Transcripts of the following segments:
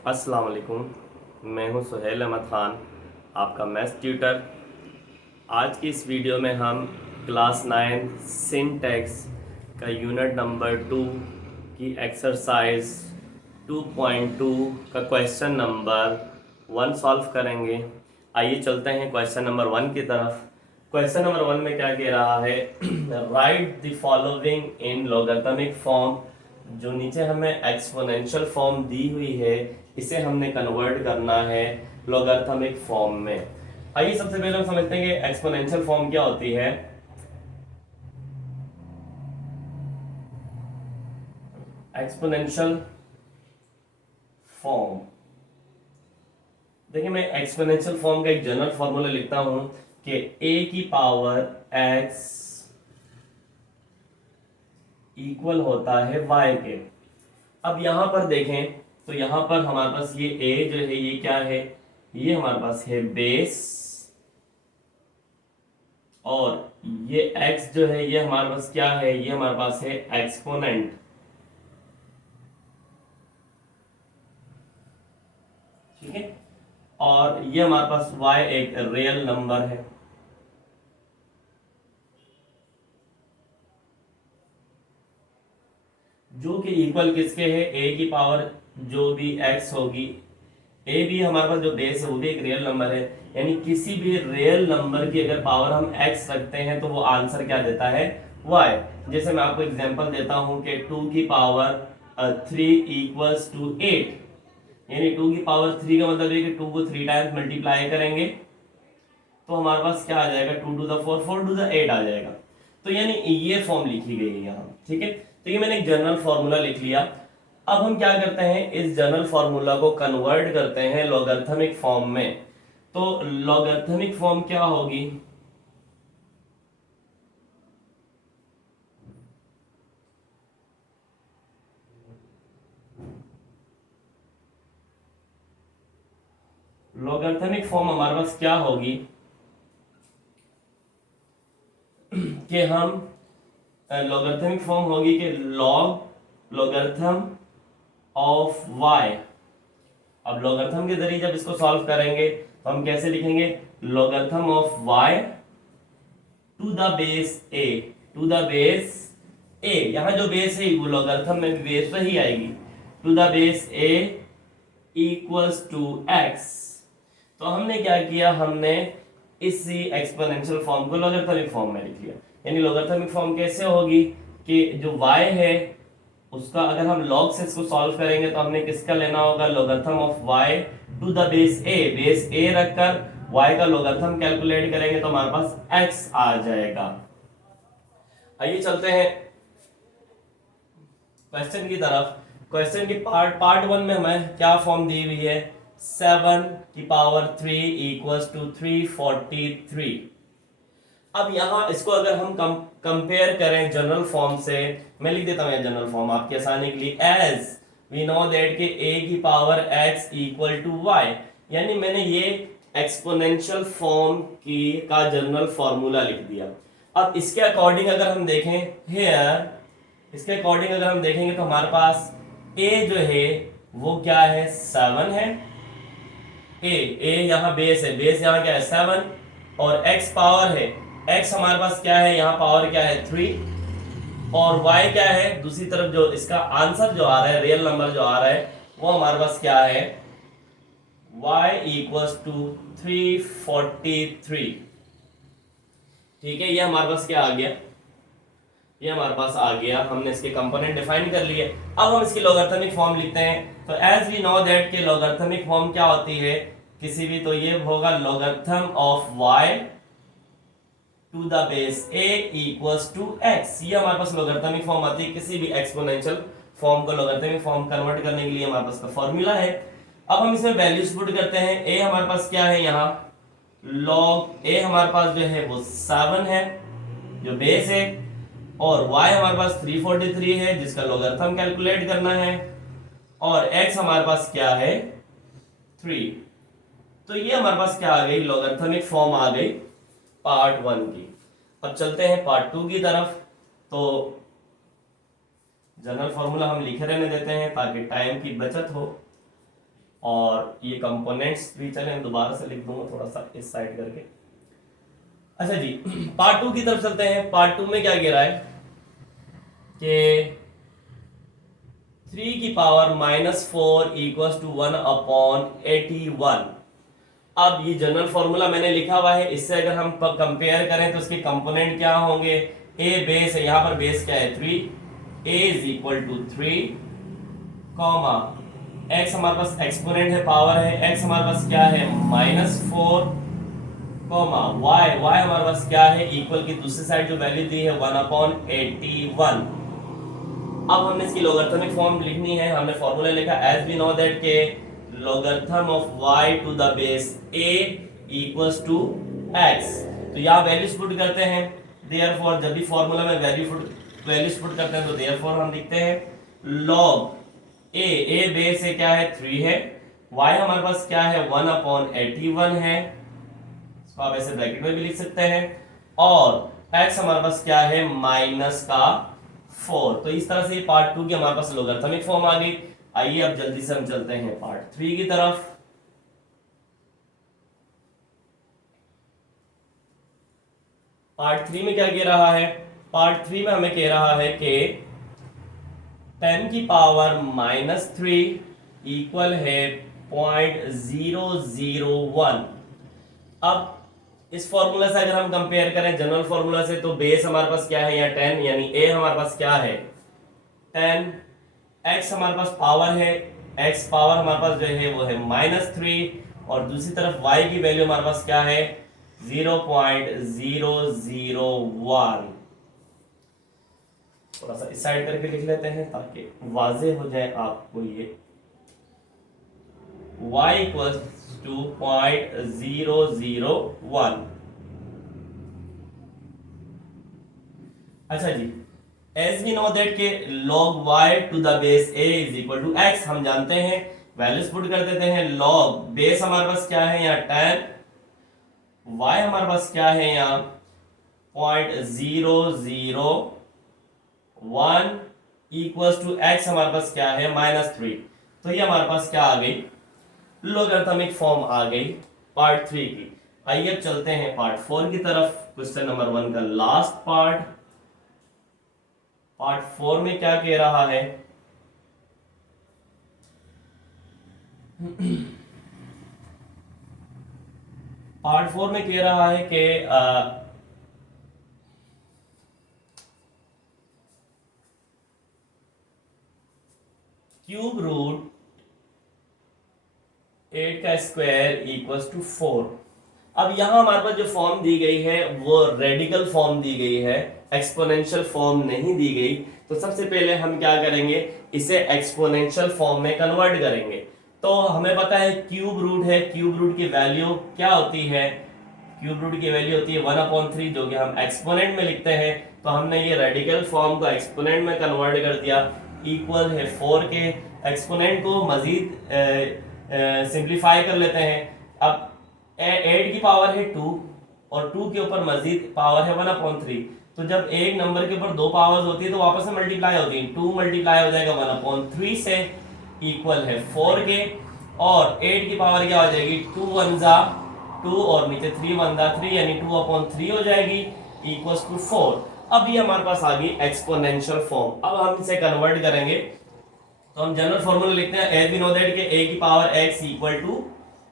अस्सलाम वालेकुम। मैं हूं सुहेल अहमद ख़ान, आपका मैथ्स ट्यूटर। आज की इस वीडियो में हम क्लास 9 सिंटैक्स का यूनिट नंबर 2 की एक्सरसाइज 2.2 का क्वेश्चन नंबर 1 सॉल्व करेंगे। आइए चलते हैं क्वेश्चन नंबर 1 की तरफ। क्वेश्चन नंबर 1 में क्या कह रहा है? Right the following in logarithmic form. जो नीचे हमें एक्सपोनेंशियल फॉर्म दी हुई है, इसे हमने कन्वर्ट करना है लॉगरिथमिक फॉर्म में। आइए सबसे पहले हम समझते हैं कि एक्सपोनेंशियल फॉर्म क्या होती है। एक्सपोनेंशियल फॉर्म, देखिए मैं एक्सपोनेंशियल फॉर्म का एक जनरल फॉर्मूला लिखता हूं कि a की पावर x इक्वल होता है y के। अब यहां पर देखें तो यहां पर हमारे पास ये a जो है ये क्या है, ये हमारे पास है बेस, और ये x जो है ये हमारे पास क्या है, ये हमारे पास है एक्सपोनेंट। ठीक है, और ये हमारे पास y एक रियल नंबर है। जो कि इक्वल किसके है, a की पावर जो भी x होगी, a भी हमारे पास जो बेस है वो भी एक रियल नंबर है। यानी किसी भी रियल नंबर की अगर पावर हम x रखते हैं तो वो आंसर क्या देता है, y। जैसे मैं आपको एग्जांपल देता हूं कि 2 की पावर 3 इक्वल्स टू 8। यानी 2 की पावर 3 का मतलब है कि 2 को 3 टाइम्स मल्टीप्लाई करेंगे तो हमारे पास क्या आ जाएगा, 2 टू द 4, 4 टू द 8 आ जाएगा। तो यानी ये फॉर्म लिखी गई है यहाँ। ठीक है, तो ये मैंने एक जनरल फॉर्मूला लिख लिया। अब हम क्या करते हैं, इस जनरल फॉर्मूला को कन्वर्ट करते हैं लॉगरिथमिक फॉर्म में। तो लॉगरिथमिक फॉर्म क्या होगी, लॉगरिथमिक फॉर्म हमारे पास क्या होगी कि हम लॉगरिथमिक फॉर्म होगी कि लॉग लॉगरिथम ऑफ y। अब लॉगरिथम के जरिए जब इसको सॉल्व करेंगे तो हम कैसे लिखेंगे, logarithm of y to the base a, to the base a। यहां जो बेस है वो लॉगरिथम में भी बेस पे ही आएगी, to the base a equals to x। तो हमने क्या किया, हमने इसी एक्सपोनेंशियल फॉर्म को लॉगरिथमिक फॉर्म में लिख लिया। यानी लॉगरिथमिक फॉर्म कैसे होगी कि जो y है उसका अगर हम log से इसको सॉल्व करेंगे तो हमने किसका लेना होगा, logarithm of y to the base a। Base a रखकर y का लॉगरिथम कैलकुलेट करेंगे तो हमारे पास x आ जाएगा। आइए चलते हैं क्वेश्चन की तरफ। क्वेश्चन की पार्ट 1 में हमें क्या फॉर्म दी हुई है, 7 की पावर 3 इक्वल्स टू 343। अब यहां इसको अगर हम कंपेयर करें जनरल फॉर्म से, मैं लिख देता हूं जनरल फॉर्म आपके आसानी के लिए, एज वी नो दैट के a की power x equal to y। यानी मैंने ये एक्सपोनेंशियल फॉर्म की का जनरल फॉर्मूला लिख दिया। अब इसके अकॉर्डिंग अगर हम देखें हेयर, इसके अकॉर्डिंग अगर हम देखेंगे तो हमारे पास a जो है वो क्या है, 7 है। a यहाँ बेस है, बेस यहाँ क्या है 7, और x पावर है, x हमारे पास क्या है, यहाँ पावर क्या है 3, और y क्या है, दूसरी तरफ जो इसका आंसर जो आ रहा है, रियल नंबर जो आ रहा है वो हमारे पास क्या है, y इक्वल्स टू 343। ठीक है, ये हमारे पास क्या आ गया, ये हमारे पास आ गया। हमने इसके कंपोनेंट डिफाइन कर लिए। अब हम इसकी लॉगरिथमिक फॉर्म लिखते हैं। तो एज वी नो दैट के लॉगरिथमिक फॉर्म क्या होती है किसी भी, तो ये होगा logarithm of y to the base a equals to x। ये हमारे पास लॉगरिथमिक फॉर्म आती है किसी भी एक्सपोनेंशियल फॉर्म को लॉगरिथमिक फॉर्म कन्वर्ट करने के लिए, हमारे पास का फॉर्मूला है। अब हम इसमें वैल्यूज पुट करते हैं। a हमारे पास क्या है, यहाँ log a हमारे पास जो है वो 7 है जो बेस है, और y हमारे पास 343 है जिसका लॉगरिथम कैलकुलेट करना है, और x हमारे पास क्या है 3। तो ये हमारे पास क्या आ गई, लॉगरिथमिक फॉर्म आ गई पार्ट 1 की। अब चलते हैं पार्ट 2 की तरफ। तो जनरल फॉर्मूला हम लिखे रहने देते हैं ताकि टाइम की बचत हो। और ये कंपोनेंट्स भी चले हम दोबारा से लिख दूंगा थोड़ा सा इस साइड करके। अच्छा जी, पार्ट 2 की तरफ चलते हैं। पार्ट 2 में क्या कह रहा है कि 3 की पावर -4 इक्वल्स टू 1/81। अब ये जनरल फॉर्मूला मैंने लिखा हुआ है, इससे अगर हम कंपेयर करें तो इसके कंपोनेंट क्या होंगे। ए बेस है, यहाँ पर बेस क्या है 3, a is equal to 3 comma x हमारे पास एक्सपोनेंट है, पावर है, x हमारे पास क्या है -4 कॉमा y हमारे पास क्या है इक्वल की दूसरी साइड जो वैल्यू दी है 1/81। अब हमने इसकी लोगरिथमिक फॉर्म लिखनी है। हमने फॉर्मूला लिखा एज वी नो दैट के logarithm of y to the base a equals to x। तो यहाँ वैल्यूज पुट करते हैं, therefore जब भी फॉर्मूला में वैल्यूज पुट करते हैं तो therefore हम लिखते हैं log a बेस से क्या है 3 है, y हमारे पास क्या है 1/81 है, इसको आप ऐसे ब्रैकेट में भी लिख सकते हैं, और x हमारे पास क्या है -4। तो इस तरह से पार्ट 2 की हमारे पास लोगरिथमिक फॉर्म आ गई। आइए अब जल्दी से हम चलते हैं पार्ट 3 की तरफ। पार्ट 3 में क्या कह रहा है, पार्ट 3 में हमें कह रहा है कि 10 की पावर -3 इक्वल है 0.001। अब इस फॉर्मूला से अगर हम कंपेयर करें जनरल फॉर्मूला से तो बेस हमारे पास क्या है यहाँ 10, यानी a हमारे पास क्या है 10, x हमारे पास पावर है, x पावर हमारे पास जो है वो है -3, और दूसरी तरफ y की वैल्यू हमारे पास क्या है 0.001। थोड़ा सा इस साइड करके लिख लेते हैं ताकि वाजे हो जाए आपको ये। y equals to 0.001। अच्छा जी, as we know that के log y to the base a is equal to x, हम जानते हैं वैल्यूज पुट कर देते हैं। log बेस हमारे पास क्या है यहाँ 10, y हमारे पास क्या है यहाँ 0.001 इक्वल्स टू x हमारे पास क्या है -3। तो ये हमारे पास क्या आ गई लोगरिथमिक फॉर्म आ गई पार्ट 3 की। आइए अब चलते हैं पार्ट 4 की तरफ। क्वेश्चन नंबर 1 का लास्ट पार्ट। पार्ट 4 में क्या कह रहा है पार्ट 4 में कह रहा है कि क्यूब रूट 8 का स्क्वायर इक्वल्स टू 4। अब यहां हमारे पास जो फॉर्म दी गई है वो रेडिकल फॉर्म दी गई है, एक्सपोनेंशियल फॉर्म नहीं दी गई। तो सबसे पहले हम क्या करेंगे, इसे एक्सपोनेंशियल फॉर्म में कन्वर्ट करेंगे। तो हमें पता है क्यूब रूट है, क्यूब रूट की वैल्यू क्या होती है, क्यूब रूट की वैल्यू होती है 1/3 जो कि हम एक्सपोनेंट में लिखते हैं। तो हमने ये रेडिकल फॉर्म को एक्सपोनेंट में कन्वर्ट कर दिया, इक्वल है 4 के। एक्सपोनेंट को मजीद सिंप्लीफाई कर लेते हैं। अब 8 की पावर है 2 और 2 के ऊपर मजीद पावर है 1/3। तो जब एक नंबर के ऊपर दो पावर्स होती है तो वापस से मल्टीप्लाई होती है, 2 मल्टीप्लाई हो जाएगा 1/3 से, इक्वल है 4 के। और 8 की पावर क्या हो जाएगी 2 1 जा 2 और नीचे 3 1 जा 3, यानी 2/3 हो जाएगी, इक्वल्स टू 4। अब ये हमारे पास आ गई एक्सपोनेंशियल फॉर्म। अब हम इसे कन्वर्ट करेंगे तो हम जनरल फॉर्मूला लिखते हैं एज वी नो दैट के a की power x equal to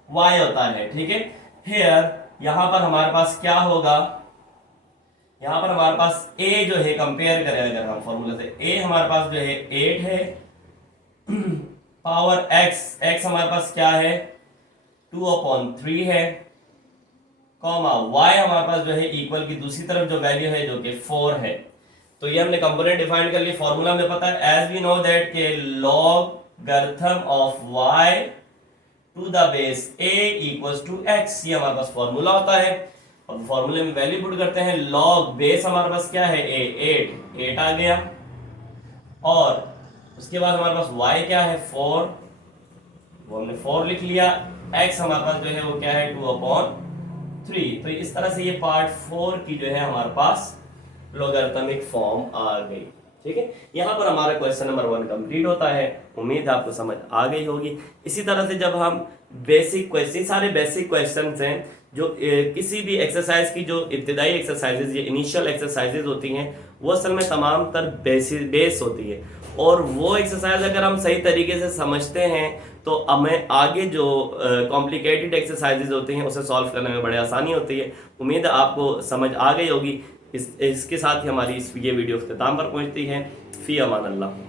y होता है, ठीक है। हियर यहां पर हमारे पास क्या होगा, यहां पर हमारे पास a जो है कंपेयर करें अगर हम फॉर्मूला से, a हमारे पास जो है 8 है, पावर x हमारे पास क्या है 2/3 है, कॉमा y हमारे पास जो है इक्वल की दूसरी तरफ जो वैल्यू है जो कि 4 है। तो ये हमने कंपोनेंट डिफाइन कर लिए। फॉर्मूला में पता है एज वी नो दैट के logarithm of y to the base a equals to x, ये हमारे पास फॉर्मूला होता है। और फॉर्मूले में वैल्यू पुट करते हैं, लॉग बेस हमारे पास क्या है 8 आ गया, और उसके बाद हमारे पास y क्या है 4, वो हमने 4 लिख लिया, x हमारे पास जो है वो क्या है 2/3। तो इस तरह से ये पार्ट 4 की जो है हमारे पास लोगरिथमिक फॉर्म आ गई। ठीक है, यहाँ पर हमारा क्वेश्चन नंबर 1 कंप्लीट होता है। उम्मीद है आपको समझ आ गई होगी। इसी तरह से जब हम बेसिक क्वेश्चन, सारे बेसिक क्वेश्चंस हैं जो किसी भी एक्सरसाइज की जो इब्तिदाई एक्सरसाइजेज या इनिशियल एक्सरसाइजेज होती हैं वो असल में तमाम तर बेस होती है, और वो एक्सरसाइज अगर हम सही तरीके से समझते हैं तो हमें आगे जो कॉम्प्लिकेटेड एक्सरसाइजेज होती हैं उसे सॉल्व करने में बड़ी आसानी होती है। उम्मीद है आपको समझ आ गई होगी। इसके साथ ही हमारी ये वीडियो इख्तिताम पर पहुंचती है। फ़ी अमान अल्लाह।